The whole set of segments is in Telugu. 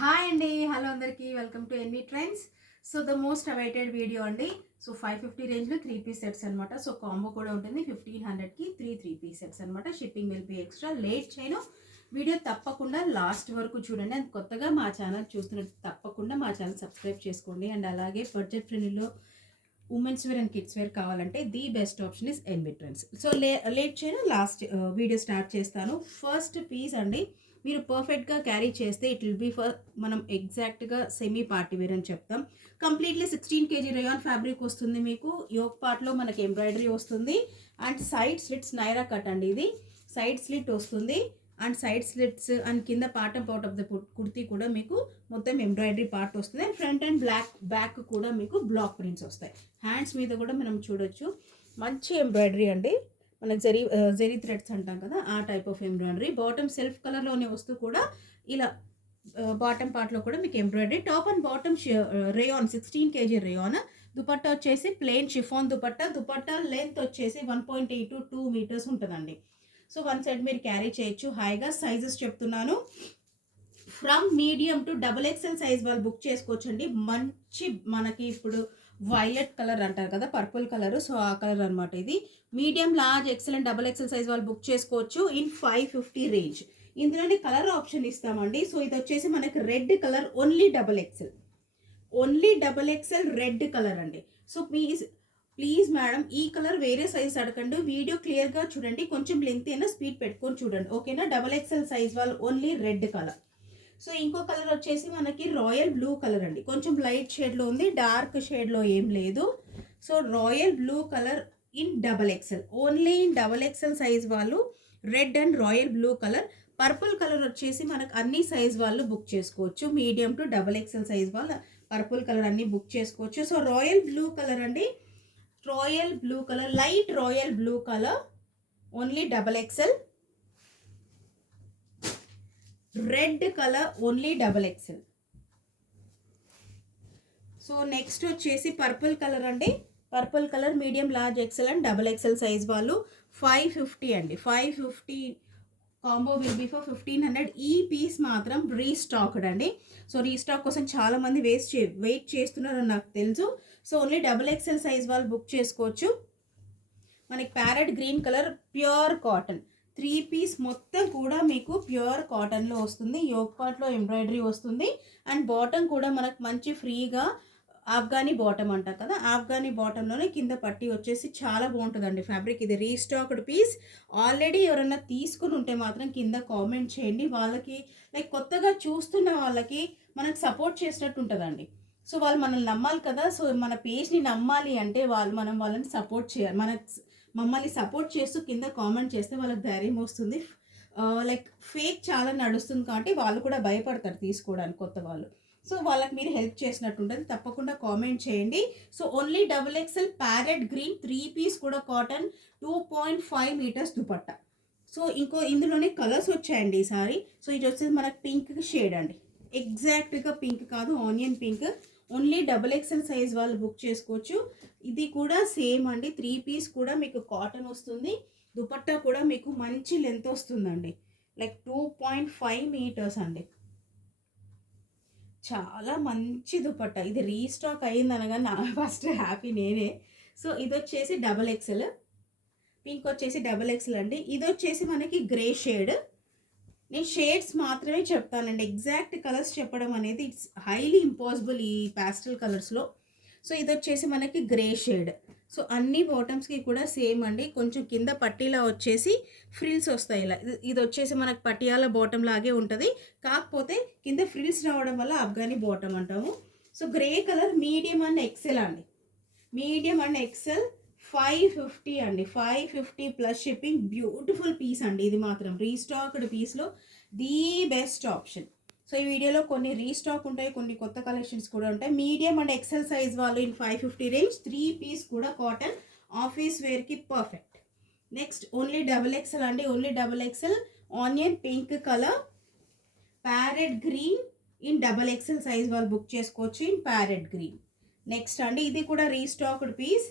హాయ్ అండి, హలో అందరికీ, welcome to NV Trends. So the most awaited video అండి. సో 550 రేంజ్లో 3 పీస్ సెట్స్ అనమాట. సో కాంబో కూడా ఉంటుంది 1500కి 3 పీస్ సెట్స్ అనమాట. Shipping will be extra. Late చేయను, వీడియో తప్పకుండా లాస్ట్ వరకు చూడండి. అండ్ కొత్తగా మా ఛానల్ చూస్తున్నట్టు తప్పకుండా మా ఛానల్ సబ్స్క్రైబ్ చేసుకోండి. అండ్ అలాగే బడ్జెట్ ఫ్రెండ్లీలో women's wear and kids wear కావాలంటే the best option is NV Trends. So late చేయను, లాస్ట్ వీడియో స్టార్ట్ చేస్తాను. ఫస్ట్ పీస్ అండి, మీరు పర్ఫెక్ట్గా క్యారీ చేస్తే ఇట్ విల్ బీ ఫర్ మనం ఎగ్జాక్ట్గా సెమీ పార్టీ వేర్ అని చెప్తాం. కంప్లీట్లీ 16 kg రేయాన్ ఫ్యాబ్రిక్ వస్తుంది మీకు. యోక్ పార్ట్లో మనకి ఎంబ్రాయిడరీ వస్తుంది. And side slits Naira cut అండి, ఇది సైడ్ స్లిట్ వస్తుంది. అండ్ సైడ్ స్లిట్స్ అండ్ కింద పార్ట్ ఆఫ్ ద కుర్తీ కూడా మీకు మొత్తం ఎంబ్రాయిడరీ పార్ట్ వస్తుంది. అండ్ ఫ్రంట్ అండ్ బ్యాక్ కూడా మీకు బ్లాక్ ప్రింట్స్ వస్తాయి. హ్యాండ్స్ మీద కూడా మనం చూడొచ్చు, మంచి ఎంబ్రాయిడరీ అండి. మనకు జెరీ థ్రెడ్స్ అంటాం కదా, ఆ type of embroidery. Bottom self కలర్లోనే వస్తూ కూడా ఇలా బాటమ్ పార్ట్లో కూడా మీకు embroidery. Top and bottom rayon 16 kg rayon. Dupatta వచ్చేసి ప్లెయిన్ షిఫాన్ దుపట్టా లెంత్ వచ్చేసి 1.8 to 2 meters ఉంటుందండి. సో వన్ సైడ్ మీరు క్యారీ చేయొచ్చు హాయిగా. సైజెస్ చెప్తున్నాను, from medium to XXL size వాళ్ళు బుక్ చేసుకోవచ్చండి. మంచి మనకి ఇప్పుడు వైలెట్ కలర్ అంటారు కదా, పర్పుల్ కలర్, సో ఆ కలర్ అనమాట ఇది. Medium, large, XL and XXL size వాళ్ళు బుక్ చేసుకోవచ్చు ఇన్ 550 రేంజ్. ఇందులోనే కలర్ ఆప్షన్ ఇస్తామండి. సో ఇది వచ్చేసి మనకి red colour, only XXL red colour అండి. సో ప్లీజ్ మేడం, ఈ కలర్ వేరే సైజ్ అడగండి, వీడియో క్లియర్గా చూడండి, కొంచెం లెంత్ అయినా స్పీడ్ పెట్టుకొని చూడండి, ఓకేనా. XXL సైజ్ వాళ్ళు ఓన్లీ రెడ్ కలర్. సో ఇంకో కలర్ వచ్చేసి మనకి రాయల్ బ్లూ కలర్ అండి. కొంచెం లైట్ షేడ్లో ఉంది, డార్క్ షేడ్లో ఏం లేదు. So royal blue colour in XXL, only in XXL size వాళ్ళు red and royal blue colour. Purple colour వచ్చేసి మనకు అన్ని సైజ్ వాళ్ళు బుక్ చేసుకోవచ్చు. మీడియం టు XXL సైజ్ వాళ్ళు పర్పుల్ కలర్ అన్ని బుక్ చేసుకోవచ్చు. సో రాయల్ బ్లూ కలర్ అండి, royal blue colour, light royal blue colour, only XXL. Red colour, only XXL. So next వచ్చేసి పర్పుల్ కలర్ అండి. Purple colour medium, large, XL and XXL size వాళ్ళు 550 అండి. 550 కాంబో విల్ బీ ఫర్ 1500. ఈ పీస్ మాత్రం రీస్టాక్డ్ అండి. సో రీస్టాక్ కోసం చాలామంది వెయిట్ చేస్తున్నారని నాకు తెలుసు. సో ఓన్లీ XXL సైజ్ వాళ్ళు బుక్ చేసుకోవచ్చు. మనకి parrot green colour, pure cotton 3 piece మొత్తం కూడా మీకు ప్యూర్ కాటన్లో వస్తుంది. యోక్ పార్ట్లో ఎంబ్రాయిడరీ వస్తుంది. అండ్ బాటమ్ కూడా మనకు మంచి ఫ్రీగా ఆఫ్ఘనీ బాటమ్ అంటారు కదా, ఆఫ్ఘనీ బాటంలోనే కింద పట్టి వచ్చేసి చాలా బాగుంటుందండి ఫ్యాబ్రిక్. ఇది రీస్టాక్డ్ పీస్. ఆల్రెడీ ఎవరన్నా తీసుకుని ఉంటే మాత్రం కింద కామెంట్ చేయండి. వాళ్ళకి లైక్ కొత్తగా చూస్తున్న వాళ్ళకి మనకు సపోర్ట్ చేసినట్టు ఉంటుందండి. సో వాళ్ళు మనల్ని నమ్మాలి కదా. సో మన పేజ్ని నమ్మాలి అంటే మనం వాళ్ళని సపోర్ట్ చేయాలి. మమ్మల్ని సపోర్ట్ చేస్తూ కింద కామెంట్ చేస్తే వాళ్ళకి ధైర్యం వస్తుంది. లైక్ ఫేక్ చాలా నడుస్తుంది కాబట్టి వాళ్ళు కూడా భయపడతారు తీసుకోవడానికి, కొత్త వాళ్ళు. సో వాళ్ళకి మీరు హెల్ప్ చేసినట్టు ఉంటుంది. తప్పకుండా కామెంట్ చేయండి. So only XXL parrot green 3 piece కూడా కాటన్, 2.5 meters దుపట్టా. సో ఇందులోనే కలర్స్ వచ్చాయండి ఈసారి. సో ఇది వచ్చేసి మనకు పింక్ షేడ్ అండి, ఎగ్జాక్ట్గా పింక్ కాదు, onion pink. Only XXL size వాళ్ళు బుక్ చేసుకోవచ్చు. ఇది కూడా సేమ్ అండి, 3 పీస్ కూడా మీకు కాటన్ వస్తుంది. దుపట్టా కూడా మీకు మంచి లెంత్ వస్తుందండి, లైక్ 2.5 meters అండి. చాలా మంచి దుపట్టా. ఇది రీస్టాక్ అయింది అనగా నా ఫస్ట్ హ్యాపీ నేనే. సో ఇది వచ్చేసి XXL, పింక్ వచ్చేసి XXL అండి. ఇది వచ్చేసి మనకి గ్రే షేడ్. నేను షేడ్స్ మాత్రమే చెప్తానండి, ఎగ్జాక్ట్ కలర్స్ చెప్పడం అనేది ఇట్స్ హైలీ ఇంపాసిబుల్ ఈ ప్యాస్టల్ కలర్స్లో. సో ఇది వచ్చేసి మనకి గ్రే షేడ్. సో అన్ని బాటమ్స్కి కూడా సేమ్ అండి. కొంచెం కింద పట్టీలా వచ్చేసి ఫ్రిల్స్ వస్తాయి ఇలా. ఇది వచ్చేసి మనకు పటియాల బాటమ్ లాగే ఉంటుంది, కాకపోతే కింద ఫ్రిల్స్ రావడం వల్ల ఆఫ్ఘనీ బాటమ్ అంటాము. So grey colour, medium and XL అండి. మీడియం అండ్ ఎక్సెల్ 550 అండి. 550 ప్లస్ షిప్పింగ్. బ్యూటిఫుల్ పీస్ అండి, ఇది మాత్రం రీస్టాక్డ్ పీస్లో ది బెస్ట్ ఆప్షన్. సో ఈ వీడియోలో కొన్ని రీస్టాక్ ఉంటాయి, కొన్ని కొత్త కలెక్షన్స్ కూడా ఉంటాయి. మీడియం అండ్ ఎక్సెల్ సైజ్ వాళ్ళు ఇన్ 550 రేంజ్. 3 పీస్ కూడా కాటన్, ఆఫీస్ వేర్కి పర్ఫెక్ట్. నెక్స్ట్ ఓన్లీ XXL అండి, only XXL onion pink colour, parrot green in XXL size వాళ్ళు బుక్ చేసుకోవచ్చు ఇన్ ప్యారెట్ గ్రీన్. నెక్స్ట్ అండి, ఇది కూడా రీస్టాక్డ్ పీస్.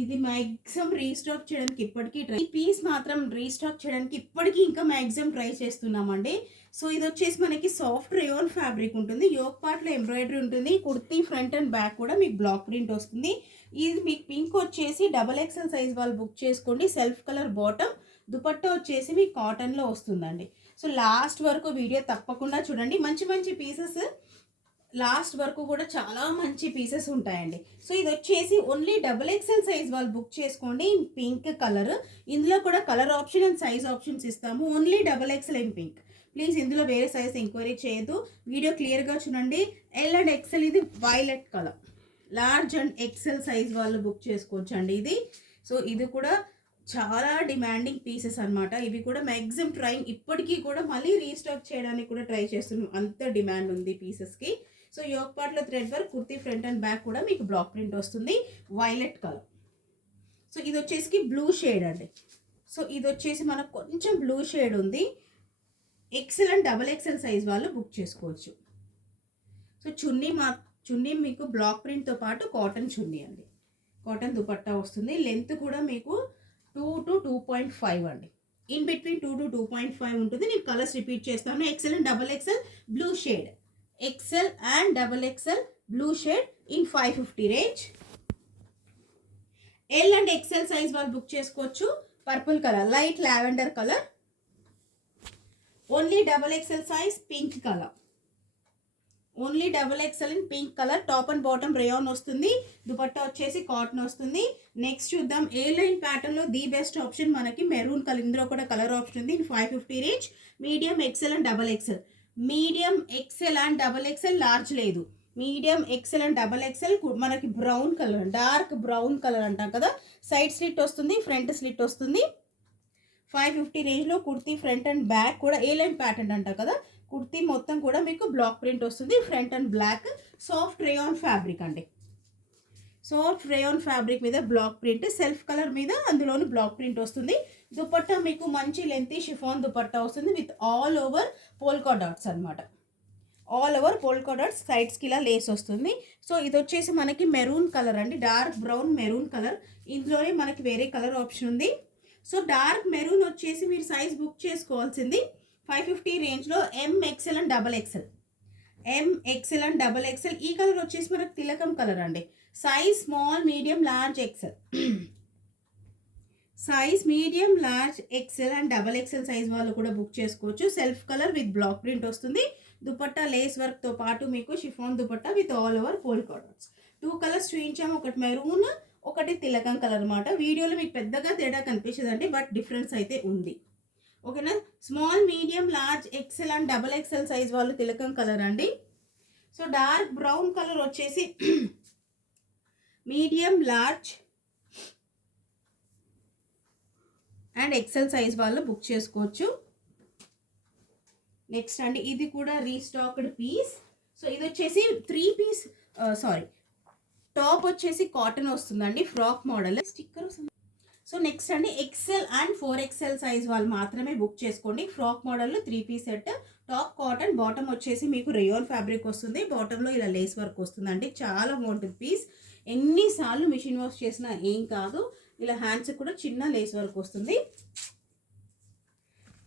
ఇది మ్యాక్సిమం రీస్టాక్ చేయడానికి ఇప్పటికీ ఈ పీస్ మాత్రం రీస్టాక్ చేయడానికి ఇప్పటికీ ఇంకా మ్యాక్సిమం ట్రై చేస్తున్నామండి. సో ఇది వచ్చేసి మనకి సాఫ్ట్ రేయాన్ ఫ్యాబ్రిక్ ఉంటుంది, యోక్ పార్ట్లో ఎంబ్రాయిడరీ ఉంటుంది, కుర్తీ ఫ్రంట్ అండ్ బ్యాక్ కూడా మీకు బ్లాక్ ప్రింట్ వస్తుంది. ఇది మీకు పింక్ వచ్చేసి XXL సైజ్ వాళ్ళు బుక్ చేసుకోండి. సెల్ఫ్ కలర్ బాటమ్, దుపట్టా వచ్చేసి మీకు కాటన్లో వస్తుందండి. సో లాస్ట్ వరకు వీడియో తప్పకుండా చూడండి, మంచి మంచి పీసెస్ లాస్ట్ వరకు కూడా చాలా మంచి పీసెస్ ఉంటాయండి. సో ఇది వచ్చేసి ఓన్లీ XXL సైజ్ వాళ్ళు బుక్ చేసుకోండి ఇన్ పింక్ కలర్. ఇందులో కూడా colour option and size options ఇస్తాము. Only XXL in pink. Please ఇందులో వేరే సైజ్ ఎంక్వైరీ చేయొద్దు, వీడియో క్లియర్గా చూడండి. ఎల్ అండ్ ఎక్సెల్ ఇది violet colour. Large and XL size వాళ్ళు బుక్ చేసుకోవచ్చు అండి ఇది. సో ఇది కూడా చాలా డిమాండింగ్ పీసెస్ అనమాట. ఇవి కూడా మ్యాక్సిమం ట్రైంగ్ ఇప్పటికీ కూడా మళ్ళీ రీస్టాక్ చేయడానికి కూడా ట్రై చేస్తున్నాం, అంత డిమాండ్ ఉంది పీసెస్కి. సో యోక్ పార్ట్లో thread work, kurti front and back కూడా మీకు బ్లాక్ ప్రింట్ వస్తుంది, వైలెట్ కలర్. సో ఇది వచ్చేసి బ్లూ షేడ్ అండి. సో ఇది వచ్చేసి మనకు కొంచెం బ్లూ షేడ్ ఉంది. XL అండ్ XXL సైజ్ వాళ్ళు బుక్ చేసుకోవచ్చు. సో చున్నీ మీకు బ్లాక్ ప్రింట్తో పాటు కాటన్ చున్నీ అండి, కాటన్ దుపట్టా వస్తుంది. లెంత్ కూడా మీకు 2 to 2.5 అండి, ఇన్ బిట్వీన్ 2 to 2.5 ఉంటుంది. నేను కలర్స్ రిపీట్ చేస్తాను. XL and XXL blue shade, XL and XXL blue shade in 550 range. L and XL size వాళ్ళు బుక్ చేసుకోవచ్చు. Purple colour, light lavender colour. Only XXL size pink colour, only XXL in pink colour. Top and bottom rayon వస్తుంది, దుపట్టా వచ్చేసి కాటన్ వస్తుంది. నెక్స్ట్ చూద్దాం, ఏ లైన్ ప్యాటర్న్లో ది బెస్ట్ ఆప్షన్ మనకి మెరూన్ కలర్. ఇందులో కూడా కలర్ ఆప్షన్ ఉంది in 550 range. Medium XL and XXL, medium XL and XXL, large లేదు. మీడియం XL అండ్ XXL మనకి brown colour, dark brown colour అంటాం కదా. సైడ్ స్లిట్ వస్తుంది, ఫ్రంట్ స్లిట్ వస్తుంది. 550 రేంజ్లో కుర్తీ ఫ్రంట్ అండ్ బ్యాక్ కూడా ఏ లైన్ ప్యాటర్న్ అంటాం కదా. కుర్తీ మొత్తం కూడా మీకు బ్లాక్ ప్రింట్ వస్తుంది, front and block. Soft rayon fabric అండి, సాఫ్ట్ రేయాన్ ఫ్యాబ్రిక్ మీద బ్లాక్ ప్రింట్, సెల్ఫ్ కలర్ మీద అందులోని బ్లాక్ ప్రింట్ వస్తుంది. దుపట్టా మీకు మంచి లెంతీ షిఫాన్ దుపట్టా వస్తుంది with all over polka dots అనమాట. ఆల్ ఓవర్ పోల్కా డాట్స్, సైడ్స్కి ఇలా లేస్ వస్తుంది. సో ఇది వచ్చేసి మనకి మెరూన్ కలర్ అండి, డార్క్ బ్రౌన్ మెరూన్ కలర్. ఇందులోనే మనకి వేరే కలర్ ఆప్షన్ ఉంది. సో డార్క్ మెరూన్ వచ్చేసి మీరు సైజ్ బుక్ చేసుకోవాల్సింది 550 రేంజ్లో XL and XXL, XL and XXL. ఈ కలర్ వచ్చేసి మనకు తిలకం కలర్ అండి. Size small, medium, large, XL. Size medium, large, XL and XXL size వాళ్ళు కూడా బుక్ చేసుకోవచ్చు. Self colour with block print వస్తుంది. దుపట్టా లేస్ వర్క్తో పాటు మీకు chiffon dupatta with all over polka dots. 2 colours చూపించాము, ఒకటి మెరూన్, ఒకటి తిలకం కలర్ అనమాట. వీడియోలో మీకు పెద్దగా తేడా కనిపించదండి, బట్ డిఫరెన్స్ అయితే ఉంది. ఓకేనా. Small, medium, large, XL and XXL size వాళ్ళు తిలకం కలర్ అండి. సో డార్క్ బ్రౌన్ కలర్ వచ్చేసి medium, large and XL size వాళ్ళు బుక్ చేసుకోవచ్చు. నెక్స్ట్ అండి, ఇది కూడా రీస్టాక్డ్ పీస్. సో ఇది వచ్చేసి 3 పీస్, టాప్ వచ్చేసి కాటన్ వస్తుందండి, frock model, sticker. So next అండి, XL అండ్ 4XL సైజ్ వాళ్ళు మాత్రమే బుక్ చేసుకోండి. ఫ్రాక్ మోడల్లో 3 piece set, top cotton, bottom వచ్చేసి మీకు రేయాన్ ఫ్యాబ్రిక్ వస్తుంది, బాటంలో ఇలా లేస్ వర్క్ వస్తుందండి. చాలా బాగుంటుంది పీస్. ఎన్నిసార్లు మిషన్ వాష్ చేసినా ఏం కాదు. ఇలా హ్యాండ్స్ కూడా చిన్న లేస్ వర్క్ వస్తుంది.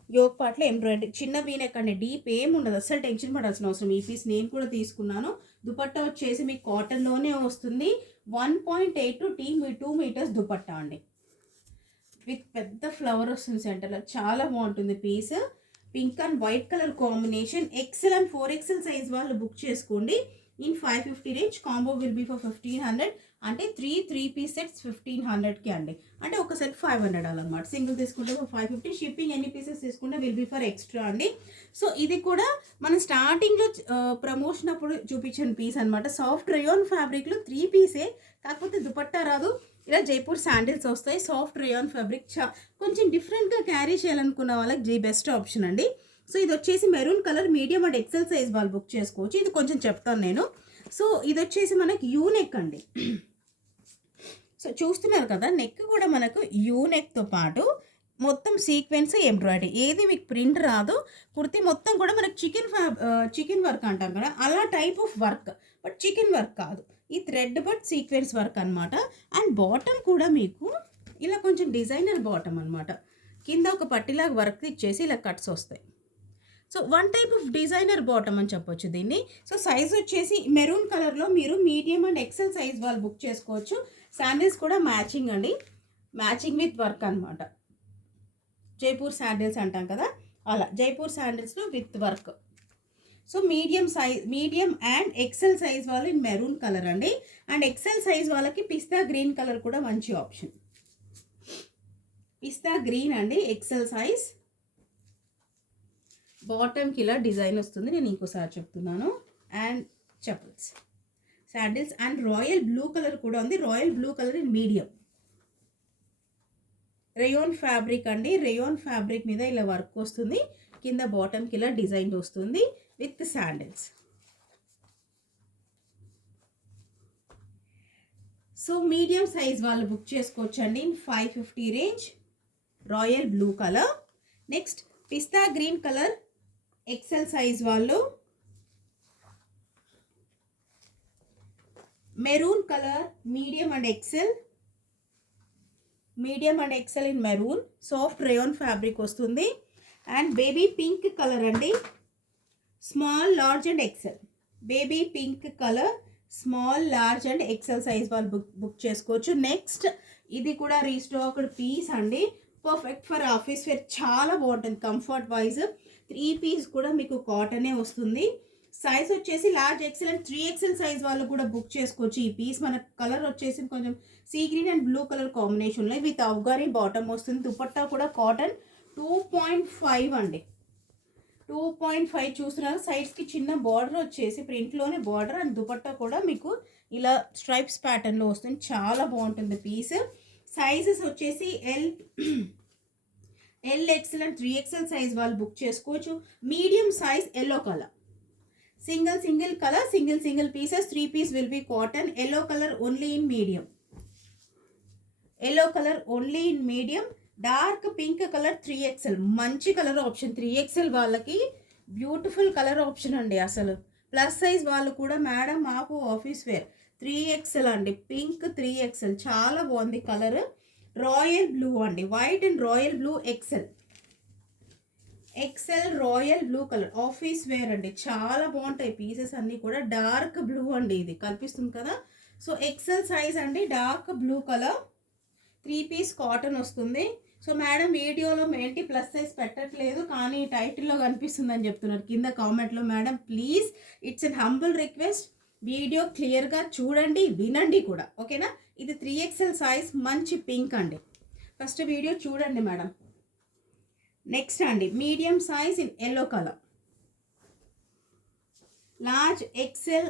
యోక్ పార్ట్లో ఎంబ్రాయిడరీ, చిన్న వీనెక్ అండి, డీప్ ఏం ఉండదు, అసలు టెన్షన్ పడాల్సిన అవసరం. ఈ పీస్ నేను కూడా తీసుకున్నాను. దుపట్టా వచ్చేసి మీకు కాటన్లోనే వస్తుంది. 1.8 to 2 మీటర్స్ దుపట్టా అండి, విత్ పెద్ద ఫ్లవర్ వస్తుంది సెంటర్లో. చాలా బాగుంటుంది piece. Pink and white colour combination. XL and 4XL size వాళ్ళు బుక్ చేసుకోండి in 550 range. Combo will be for 1500, అంటే 3 పీస్ సెట్స్ 1500కి అండి. అంటే ఒక సెట్ 500 అనమాట. సింగిల్ తీసుకుంటే 550. షిప్పింగ్ ఎన్ని పీసెస్ తీసుకుంటే విల్ బీ ఫర్ ఎక్స్ట్రా అండి. సో ఇది కూడా మనం స్టార్టింగ్లో ప్రమోషన్ అప్పుడు చూపించిన పీస్ అనమాట. సాఫ్ట్ రేయాన్ ఫ్యాబ్రిక్లో 3 పీసే, కాకపోతే దుపట్టా రాదు. ఇలా జైపూర్ శాండిల్స్ వస్తాయి. సాఫ్ట్ రేయాన్ ఫ్యాబ్రిక్ కొంచెం డిఫరెంట్గా క్యారీ చేయాలనుకున్న వాళ్ళకి బెస్ట్ ఆప్షన్ అండి. సో ఇది వచ్చేసి maroon colour, medium and XL size వాళ్ళు బుక్ చేసుకోవచ్చు. ఇది కొంచెం చెప్తాను నేను. సో ఇది వచ్చేసి మనకి యూ నెక్ అండి. సో చూస్తున్నారు కదా, నెక్ కూడా మనకు యూ నెక్తో పాటు మొత్తం సీక్వెన్స్ ఎంబ్రాయిడరీ, ఏది మీకు ప్రింట్ రాదు. కుర్తీ మొత్తం కూడా మనకి చికెన్ వర్క్ అంటాం కదా, అలా type of work, but chicken work కాదు. ఈ థ్రెడ్ బట్ సీక్వెన్స్ వర్క్ అనమాట. అండ్ బాటమ్ కూడా మీకు ఇలా కొంచెం డిజైనర్ బాటమ్ అనమాట. కింద ఒక పట్టిలాగా వర్క్ ఇచ్చేసి ఇలా కట్స్ వస్తాయి. So one type of designer bottom అని చెప్పొచ్చు దీన్ని. సో సైజ్ వచ్చేసి మెరూన్ కలర్లో మీరు మీడియం అండ్ ఎక్సెల్ సైజ్ వాళ్ళు బుక్ చేసుకోవచ్చు. శాండిల్స్ కూడా మ్యాచింగ్ అండి, మ్యాచింగ్ విత్ వర్క్ అనమాట. జైపూర్ శాండిల్స్ అంటాం కదా, అలా జైపూర్ శాండిల్స్లో with work. So medium and XL size వాళ్ళు ఇన్ మెరూన్ కలర్ అండి. అండ్ ఎక్సెల్ సైజ్ వాళ్ళకి పిస్తా గ్రీన్ కలర్ కూడా మంచి ఆప్షన్. పిస్తా గ్రీన్ అండి ఎక్సెల్ సైజ్. బాటమ్కి ఇలా డిజైన్ వస్తుంది, నేను ఇంకోసారి చెప్తున్నాను. And chappals sandals and royal blue colour కూడా ఉంది. Royal blue colour in medium. Rayon fabric అండి, రేయోన్ ఫ్యాబ్రిక్ మీద ఇలా వర్క్ వస్తుంది. కింద బాటమ్కి ఇలా డిజైన్ వస్తుంది with sandals. So medium size వాళ్ళు బుక్ చేసుకోవచ్చు అండి in 550 range. Royal blue colour. Next pista green colour XL size వాళ్ళు. Maroon colour medium and XL. Medium and XL in maroon, soft rayon fabric వస్తుంది. అండ్ బేబీ పింక్ కలర్ అండి, small large and XL. Baby pink colour small large and XL size వాళ్ళు బుక్ చేసుకోవచ్చు. నెక్స్ట్ ఇది కూడా రీస్టాక్డ్ పీస్ అండి, పర్ఫెక్ట్ ఫర్ ఆఫీస్ వేర్, చాలా బాగుంటుంది కంఫర్ట్ వైజ్. 3 పీస్ కూడా మీకు కాటనే వస్తుంది. సైజ్ వచ్చేసి large XL and 3XL size వాళ్ళు కూడా బుక్ చేసుకోవచ్చు. ఈ పీస్ మన కలర్ వచ్చేసి కొంచెం sea green and blue colour కాంబినేషన్లో విత్ అఫ్ఘానీ బాటమ్ వస్తుంది. దుపట్టా కూడా కాటన్ 2.5 అండి, 2.5 చూస్తున్నారు. సైడ్స్కి చిన్న బార్డర్ వచ్చేసి ప్రింట్లోనే బార్డర్ అండ్ దుపట్టా కూడా మీకు ఇలా స్ట్రైప్స్ ప్యాటర్న్లో వస్తుంది. చాలా బాగుంటుంది పీస్. సైజెస్ వచ్చేసి LXL అండ్ 3XL సైజ్ వాళ్ళు బుక్ చేసుకోవచ్చు. Medium size yellow colour, single colour, single pieces. 3 piece will be cotton. Yellow colour only in medium, yellow colour only in medium. Dark pink colour 3XL, మంచి కలర్ ఆప్షన్. 3XL వాళ్ళకి బ్యూటిఫుల్ కలర్ ఆప్షన్ అండి. అసలు ప్లస్ సైజ్ వాళ్ళు కూడా మేడం మాకు ఆఫీస్ వేర్ 3XL అండి, పింక్ 3XL చాలా బాగుంది కలర్. రాయల్ బ్లూ అండి, white and royal blue XL royal blue colour office wear అండి, చాలా బాగుంటాయి పీసెస్ అన్నీ కూడా. డార్క్ బ్లూ అండి, ఇది కనిపిస్తుంది కదా. సో ఎక్సెల్ సైజ్ అండి, dark blue colour. 3 piece cotton వస్తుంది. సో మేడం వీడియోలో ఏంటి ప్లస్ సైజ్ పెట్టట్లేదు కానీ టైటిల్లో కనిపిస్తుంది అని చెప్తున్నారు కింద కామెంట్లో. Madam please, it's an humble request, video క్లియర్గా చూడండి, వినండి కూడా, ఓకేనా. ఇది 3XL సైజ్, మంచి పింక్ అండి. ఫస్ట్ వీడియో చూడండి మేడం. నెక్స్ట్ అండి medium size in yellow colour, large XL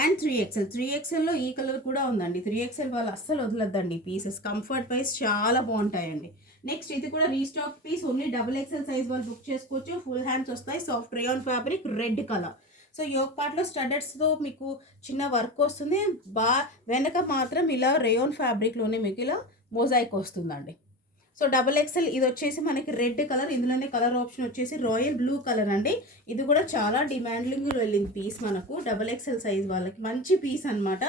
and 3XL. 3XLలో ఈ కలర్ కూడా ఉందండి. 3XL వాళ్ళు అస్సలు వదలొద్దండి పీసెస్, కంఫర్ట్ వైజ్ చాలా బాగుంటాయండి. నెక్స్ట్ ఇది కూడా restock piece, only XXL size వాళ్ళు బుక్ చేసుకోవచ్చు. ఫుల్ హ్యాండ్స్ వస్తాయి, soft rayon fabric, red colour. So yoke పార్ట్లో స్టడర్స్తో మీకు చిన్న వర్క్ వస్తుంది. వెనక మాత్రం ఇలా రేయాన్ ఫ్యాబ్రిక్లోనే మీకు ఇలా మొజాయిక్ వస్తుందండి. సో XXL ఇది వచ్చేసి మనకి రెడ్ కలర్, ఇందులోనే కలర్ ఆప్షన్ వచ్చేసి రాయల్ బ్లూ కలర్ అండి. ఇది కూడా చాలా డిమాండింగ్ వెళ్ళింది పీస్ మనకు. XXL సైజ్ వాళ్ళకి మంచి పీస్ అనమాట.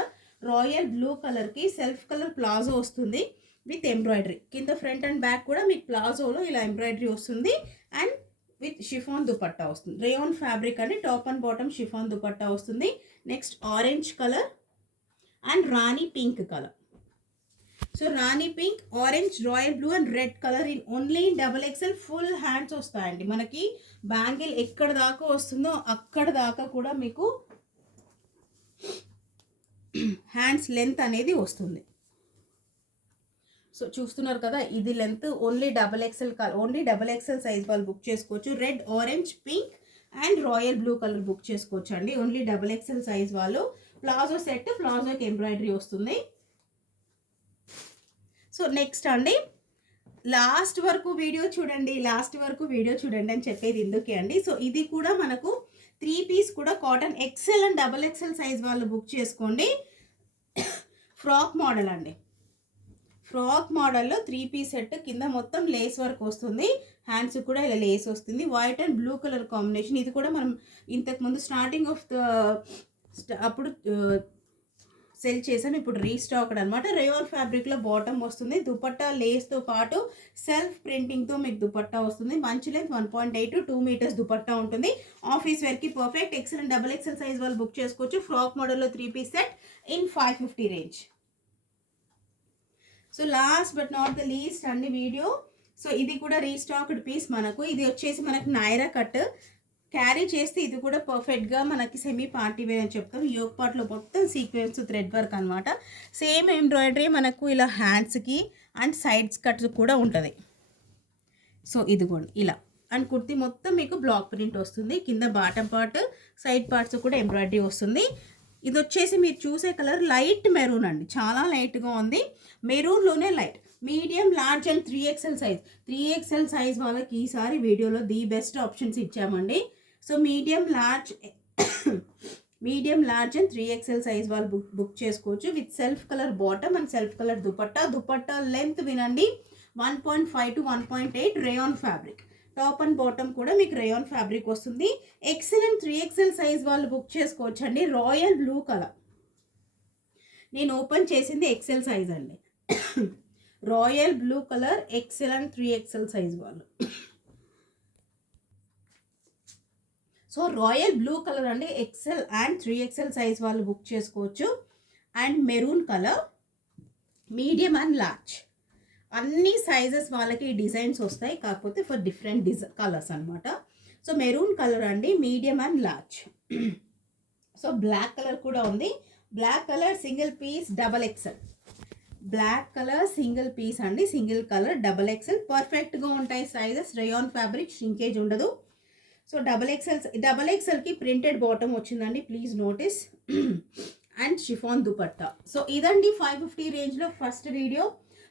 రాయల్ బ్లూ కలర్కి సెల్ఫ్ కలర్ ప్లాజో వస్తుంది విత్ ఎంబ్రాయిడరీ. కింద ఫ్రంట్ అండ్ బ్యాక్ కూడా మీకు ప్లాజోలో ఇలా ఎంబ్రాయిడరీ వస్తుంది అండ్ విత్ షిఫాన్ దుపట్టా వస్తుంది. రేయాన్ ఫ్యాబ్రిక్ అండి, top and bottom chiffon dupatta వస్తుంది. Next orange colour and rani pink colour. So rani pink, orange, royal blue and red colour in only XXL. Full hands వస్తాయండి మనకి. బ్యాంగిల్ ఎక్కడ దాకా వస్తుందో అక్కడ దాకా కూడా మీకు హ్యాండ్స్ లెంత్ అనేది వస్తుంది. సో చూస్తున్నారు కదా, ఇది length only XXL colour, only XXL size వాళ్ళు బుక్ చేసుకోవచ్చు. Red, orange, pink and royal blue colour book చేసుకోవచ్చు అండి, ఓన్లీ XXL సైజ్ వాళ్ళు. ప్లాజో సెట్, ప్లాజోకి ఎంబ్రాయిడరీ వస్తుంది. సో నెక్స్ట్ అండి, లాస్ట్ వరకు వీడియో చూడండి అని చెప్పేది ఎందుకే అండి. సో ఇది కూడా మనకు 3 పీస్ కూడా cotton, XL and XXL size వాళ్ళు బుక్ చేసుకోండి. ఫ్రాక్ మోడల్ అండి, ఫ్రాక్ మోడల్లో 3 పీస్ సెట్. కింద మొత్తం లేస్ వర్క్ వస్తుంది, హ్యాండ్స్ కూడా ఇలా లేస్ వస్తుంది. White and blue colour combination. ఇది కూడా మనం ఇంతకుముందు స్టార్టింగ్ ఆఫ్ ద అప్పుడు సెల్ చేశాను, ఇప్పుడు రీస్టాక్డ్ అనమాట. రేయాన్ ఫ్యాబ్రిక్లో బాటమ్ వస్తుంది, దుపట్టా లేస్తో పాటు సెల్ఫ్ ప్రింటింగ్తో మీకు దుపట్టా వస్తుంది. మంచి లెంత్ 1.8 to 2 meters దుపట్టా ఉంటుంది. ఆఫీస్ వేర్కి perfect. XL double XL size వాళ్ళు బుక్ చేసుకోవచ్చు. ఫ్రాక్ మోడల్లో 3-piece set in 550 range. So last but not the least అండి వీడియో. సో ఇది కూడా రీస్టాక్డ్ పీస్ మనకు. ఇది వచ్చేసి మనకు నైరా కట్. క్యారీ చేస్తే ఇది కూడా పర్ఫెక్ట్గా మనకి సెమీ పార్టీ వేర్ అని చెప్తాం. యోగ్ పార్ట్లో మొత్తం సీక్వెన్స్ థ్రెడ్ వర్క్ అనమాట. సేమ్ ఎంబ్రాయిడరీ మనకు ఇలా హ్యాండ్స్కి అండ్ సైడ్స్ కట్స్ కూడా ఉంటుంది. సో ఇదిగోండి ఇలా. అండ్ కుర్తీ మొత్తం మీకు బ్లాక్ ప్రింట్ వస్తుంది. కింద బాటమ్ పార్ట్, సైడ్ పార్ట్స్ కూడా ఎంబ్రాయిడరీ వస్తుంది. ఇది వచ్చేసి మీరు చూసే కలర్ లైట్ మెరూన్ అండి, చాలా లైట్గా ఉంది. మెరూన్లోనే light, medium, large and 3XL size. 3XL size వాళ్ళకి ఈసారి వీడియోలో ది బెస్ట్ ఆప్షన్స్ ఇచ్చామండి. So medium, large and 3XL size వాళ్ళు బుక్ చేసుకోవచ్చు. With self colour bottom and self colour dupatta. Dupatta length వినండి 1.5 to 1.8 rayon fabric. Top and bottom కూడా మీకు రేయాన్ ఫ్యాబ్రిక్ వస్తుంది. ఎక్సెలెంట్ 3XL సైజ్ వాళ్ళు బుక్ చేసుకోవచ్చు అండి. Royal blue colour. నేను ఓపెన్ చేసింది XL సైజ్ అండి. Royal blue colour, excellent 3XL size వాళ్ళు. సో రాయల్ బ్లూ కలర్ అండి, XL అండ్ 3XL సైజ్ వాళ్ళు బుక్ చేసుకోవచ్చు. And maroon colour, medium and large, అన్ని సైజెస్ వాళ్ళకి డిజైన్స్ వస్తాయి, కాకపోతే ఫర్ డిఫరెంట్ కలర్స్ అనమాట. సో మెరూన్ కలర్ అండి, medium and large. So black colour కూడా ఉంది. Black colour single piece XXL. Black colour single piece అండి, సింగిల్ కలర్ XXL. పర్ఫెక్ట్గా ఉంటాయి సైజెస్. రేయాన్ ఫ్యాబ్రిక్, షింకేజ్ ఉండదు. సో XXLకి ప్రింటెడ్ బాటమ్ వచ్చిందండి, please notice. And chiffon dupatta. So ఇదండి 550 రేంజ్లో ఫస్ట్ వీడియో.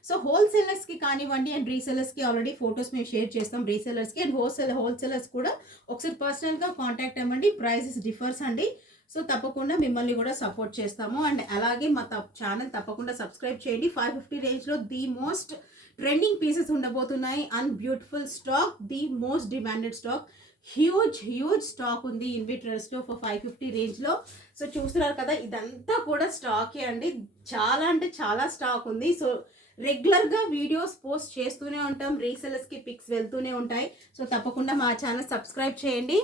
సో హోల్సేలర్స్కి కానివ్వండి అండ్ రీసెలర్స్కి ఆల్రెడీ ఫొటోస్ మేము షేర్ చేస్తాం. రీసెలర్స్కి అండ్ హోల్సేలర్స్ కూడా ఒకసారి పర్సనల్గా కాంటాక్ట్ అవ్వండి. ప్రైసెస్ డిఫర్స్ అండి. సో తప్పకుండా మిమ్మల్ని కూడా సపోర్ట్ చేస్తాము. అండ్ అలాగే మా ఛానల్ తప్పకుండా సబ్స్క్రైబ్ చేయండి. 550 రేంజ్లో ది మోస్ట్ ట్రెండింగ్ పీసెస్ ఉండబోతున్నాయి. And beautiful stock, the most demanded stock. Huge stock ఉంది ఇన్విట్రస్లో ఫర్ 550 రేంజ్లో. సో చూస్తున్నారు కదా, ఇదంతా కూడా స్టాకే అండి. చాలా అంటే చాలా స్టాక్ ఉంది. సో రెగ్యులర్గా వీడియోస్ పోస్ట్ చేస్తూనే ఉంటాం. రీసెలర్స్కి పిక్స్ వెళ్తూనే ఉంటాయి. సో తప్పకుండా మా ఛానల్ సబ్స్క్రైబ్ చేయండి.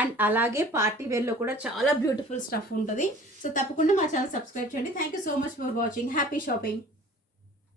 అండ్ అలాగే పార్టీ వేర్లో కూడా చాలా బ్యూటిఫుల్ స్టఫ్ ఉంటుంది. సో తప్పకుండా మా ఛానల్ సబ్స్క్రైబ్ చేయండి. Thank you so much for watching. Happy shopping.